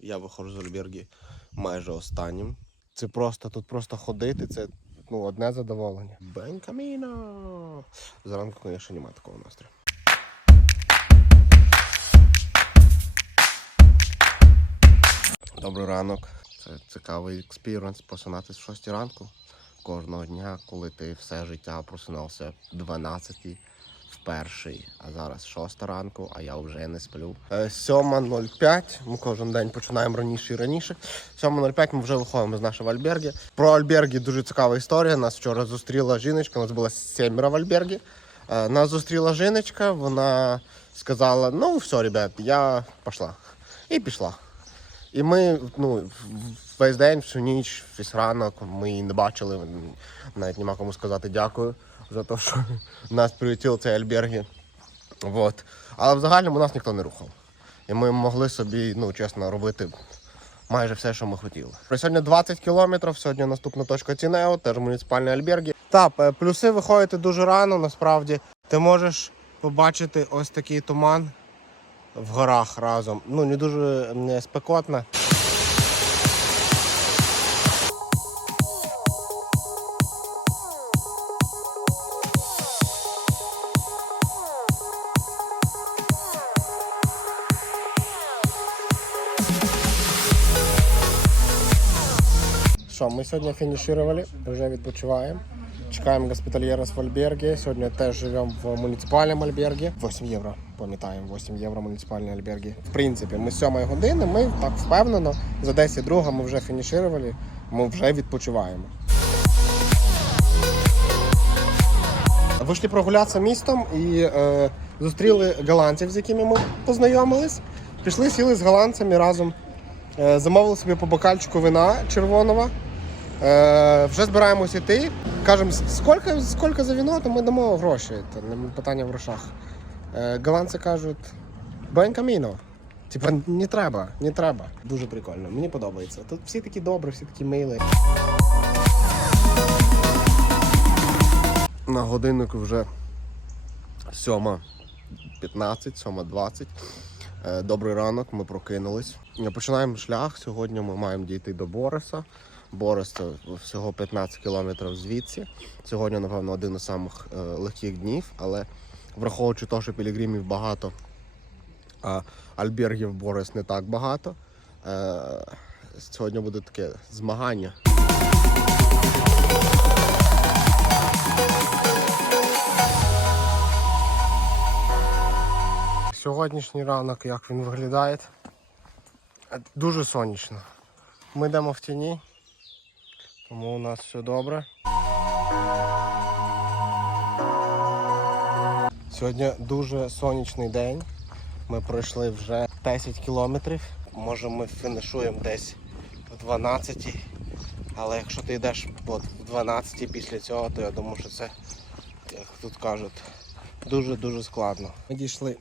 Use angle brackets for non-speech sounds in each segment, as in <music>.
Я виходжу з Альберги майже останнім. Це просто тут просто ходити, це ну, одне задоволення. Бен каміно. Зранку, звісно, немає такого настрою. Добрий ранок. Це цікавий експіріенс просинатись в 6 ранку кожного дня, коли ти все життя просинався в 12 в перший, а зараз 6 ранку, а я вже не сплю. Е, 7.05, ми кожен день починаємо раніше і раніше. 7.05 ми вже виходимо з нашого альберги. Про альберги дуже цікава історія. Нас вчора зустріла жіночка, нас було сімеро в альбергі. Е, Нас зустріла жіночка, вона сказала: ну все, ребят, я пішла. І пішла. І ми ну, весь день, всю ніч, весь ранок ми її не бачили. Навіть нема кому сказати дякую за те, що <laughs> нас прилетів цей альберги. Вот. Але в загальному нас ніхто не рухав. І ми могли собі, ну, чесно, робити майже все, що ми хотіли. Сьогодні 20 кілометрів, сьогодні наступна точка Цінео, теж муніципальні альберги. Так, е, плюси виходити дуже рано, насправді. Ти можеш побачити ось такий туман в горах разом. Ну, не дуже не спекотно. Сьогодні фінішували, вже відпочиваємо. Чекаємо госпітальєра з Альбергі. Сьогодні теж живемо в муніципальному альбергі. 8 євро, пам'ятаємо, 8 євро муніципальний альбергі. В принципі, ми з 7 години, ми так впевнено, за 10 друга ми вже фінішували, ми вже відпочиваємо. Вийшли прогулятися містом і е, зустріли голландців, з якими ми познайомились. Пішли, сіли з голландцями разом, е, замовили собі по бокальчику вина червоного. Е, вже збираємось іти. Кажемо, скільки, скільки за віно, то ми дамо гроші. Це не питання в грошах. Е, голландці кажуть, бен каміно. Типа, не треба, не треба. Дуже прикольно, мені подобається. Тут всі такі добрі, всі такі милі. На годиннику вже 7.15, 7.20. Е, Добрий ранок, ми прокинулись. Починаємо шлях. Сьогодні ми маємо дійти до Бореса. Борис це всього 15 кілометрів звідси. Сьогодні, напевно, один із самих е, легких днів, але враховуючи те, що пілігримів багато, а альбергів Борис не так багато. Е, сьогодні буде таке змагання. Сьогоднішній ранок, як він виглядає, дуже сонячно. Ми йдемо в тіні, тому у нас все добре. Сьогодні дуже сонячний день. Ми пройшли вже 10 кілометрів. Може ми фінішуємо десь в 12. Але якщо ти йдеш в 12 після цього, то я думаю, що це, як тут кажуть, дуже-дуже складно. Ми дійшли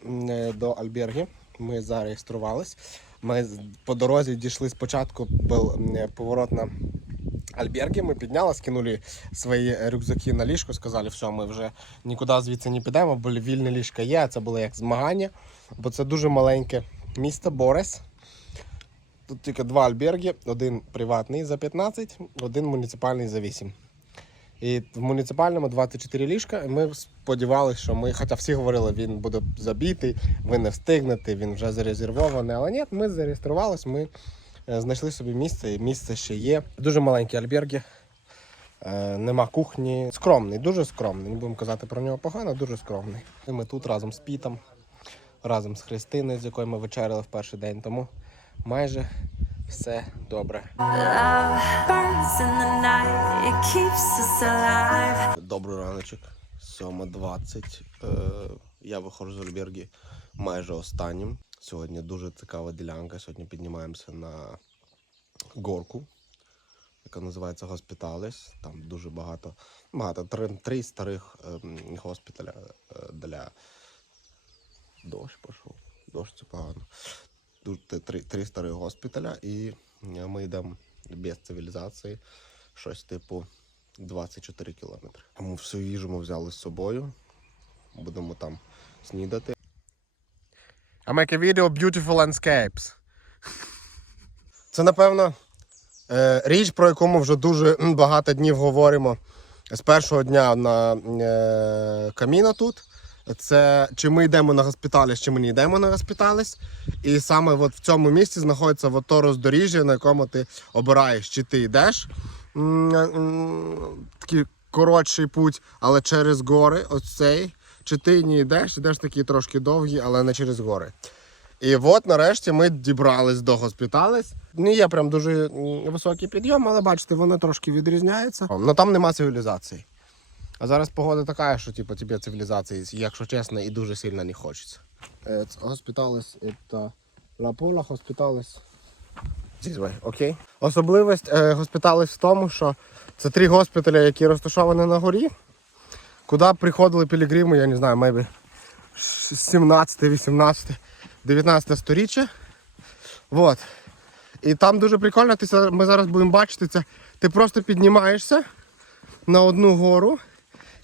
до Альберги, ми зареєструвались. Ми по дорозі дійшли спочатку був поворот на Альберги. Ми підняли, скинули свої рюкзаки на ліжко, сказали, все, ми вже нікуди звідси не підемо, бо вільне ліжко є, це було як змагання, бо це дуже маленьке місто Борес. Тут тільки два альберги, один приватний за 15, один муніципальний за 8. І в муніципальному 24 ліжка. І ми сподівалися, що ми, хоча всі говорили, він буде забитий, ви не встигнете, він вже зарезервований. Але ні, ми зареєструвались, ми е, знайшли собі місце, і місце ще є. Дуже маленькі альберги. Е, нема кухні. Скромний, дуже скромний. Не будемо казати про нього погано, дуже скромний. І ми тут разом з Пітом, разом з Христиною, з якою ми вечеряли в перший день. Тому майже все добре. Добрий раночок, 7.20. Я виходжу з Альберги майже останнім. Сьогодні дуже цікава ділянка. Сьогодні піднімаємося на горку, яка називається Госпіталіс. Там дуже багато, багато три, три старих ем, госпіталя е, для дощ пішов. Дощ це погано. Три, три старих госпіталя, і е, ми йдемо без цивілізації, щось типу 24 кілометри. Тому всю їжу ми взяли з собою. Будемо там снідати. I make a video beautiful landscapes. <laughs> Це, напевно, е, річ, про яку ми вже дуже багато днів говоримо з першого дня на е, каміна тут. Це чи ми йдемо на госпіталіс, чи ми не йдемо на госпіталіс. І саме от в цьому місці знаходиться от то роздоріжжя, на якому ти обираєш, чи ти йдеш м, такий коротший путь, але через гори, ось цей, чи ти не йдеш, йдеш такий трошки довгий, але не через гори. І от нарешті ми дібрались до госпіталіс. Не є прям дуже високий підйом, але бачите, вони трошки відрізняються. Ну там нема цивілізації. А зараз погода така, що типу, тобі цивілізації, якщо чесно, і дуже сильно не хочеться. Госпіталіс це. This way, окей. Особливість е, госпіталіс в тому, що це три госпіталі, які розташовані на горі, куди приходили пілігрими, я не знаю, maybe 17, 18, 19 сторіччя. Вот. І там дуже прикольно, ти ми зараз будемо бачити це. Ти просто піднімаєшся на одну гору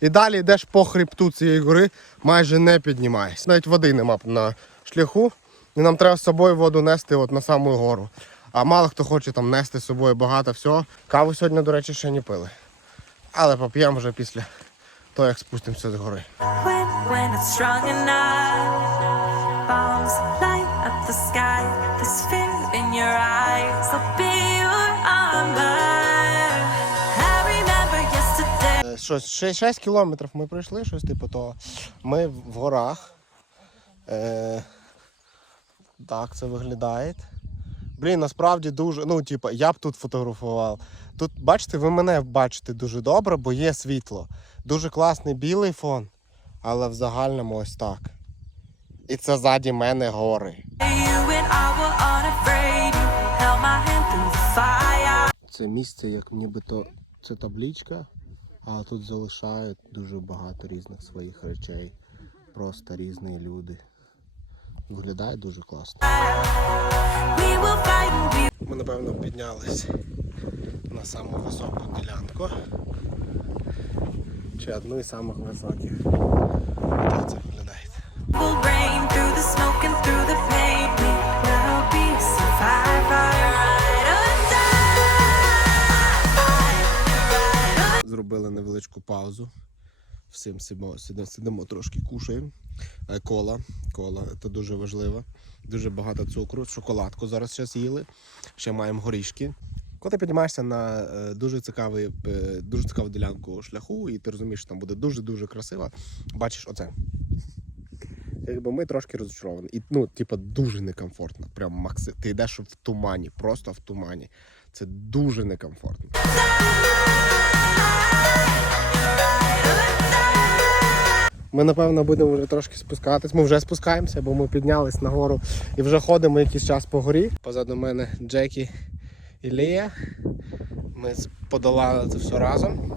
і далі йдеш по хребту цієї гори, майже не піднімаєшся. Навіть води нема на шляху, і нам треба з собою воду нести от на саму гору. А мало хто хоче там нести з собою багато всього. Каву сьогодні, до речі, ще не пили. Але поп'ємо вже після того, як спустимося з гори. Е, Щось 6, 6 кілометрів ми пройшли, щось типу того. Ми в горах. Е, так це виглядає. Блін, насправді дуже. Ну, типу, я б тут фотографував. Тут, бачите, ви мене бачите дуже добре, бо є світло. Дуже класний білий фон, але в загальному ось так. І це ззаді мене гори. Це місце, як нібито це табличка, а тут залишають дуже багато різних своїх речей. Просто різні люди. Виглядає дуже класно. Ми, напевно, піднялись на саму високу ділянку. Чи одну із самих високих. Так це виглядає. Зробили невеличку паузу. Всім сидимо, сидимо, трошки кушаємо. Е, Кола. Кола це дуже важливо. Дуже багато цукру. Шоколадку зараз ще з'їли. Ще маємо горішки. Коли ти піднімаєшся на е, дуже цікавий, е, дуже цікаву ділянку шляху, і ти розумієш, що там буде дуже-дуже красиво, бачиш оце. Якби ми трошки розчаровані. І ну, типу, дуже некомфортно. Прям макси. Ти йдеш в тумані, просто в тумані. Це дуже некомфортно. Ми, напевно, будемо вже трошки спускатись. Ми вже спускаємося, бо ми піднялись нагору і вже ходимо якийсь час по горі. Позаду мене Джекі і Лія. Ми подолали це все разом.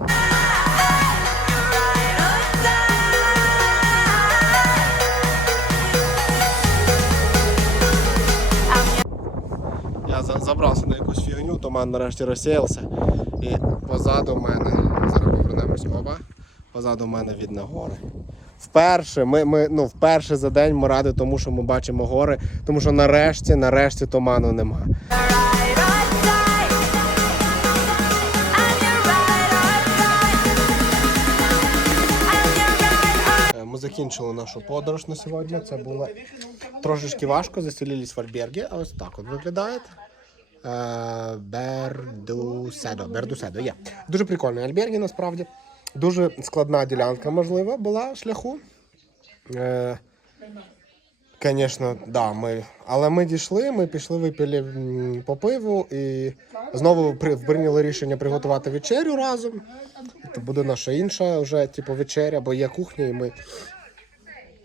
Я забрався на якусь фігню, туман нарешті розсіявся. І позаду мене, зараз повернемось оба, позаду мене видно гори. Вперше, ми, ми, ну, вперше за день ми раді тому, що ми бачимо гори, тому що нарешті, нарешті туману нема. Е, Ми закінчили нашу подорож на сьогодні. Це було трошечки важко, заселились в альбергі, а ось так от виглядає. Е, Бердуседо. Бердуседо, є. Дуже прикольний альбергі, насправді. Дуже складна ділянка, можливо, була шляху. Е, Звісно, да, ми. Але ми дійшли, ми пішли, випили по пиву і знову при, прийняли рішення приготувати вечерю разом. Це буде наша інша вже типу, вечеря, бо є кухня, і ми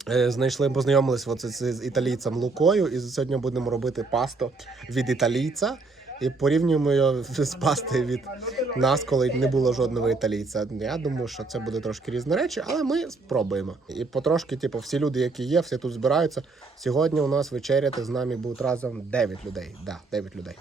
е, знайшли, з з італійцем Лукою, і сьогодні будемо робити пасту від італійця. І порівнюємо його з пастою від нас, коли не було жодного італійця. Я думаю, що це буде трошки різні речі, але ми спробуємо. І потрошки, типу, всі люди, які є, всі тут збираються. Сьогодні у нас вечеряти з нами будуть разом 9 людей. Да, 9 людей.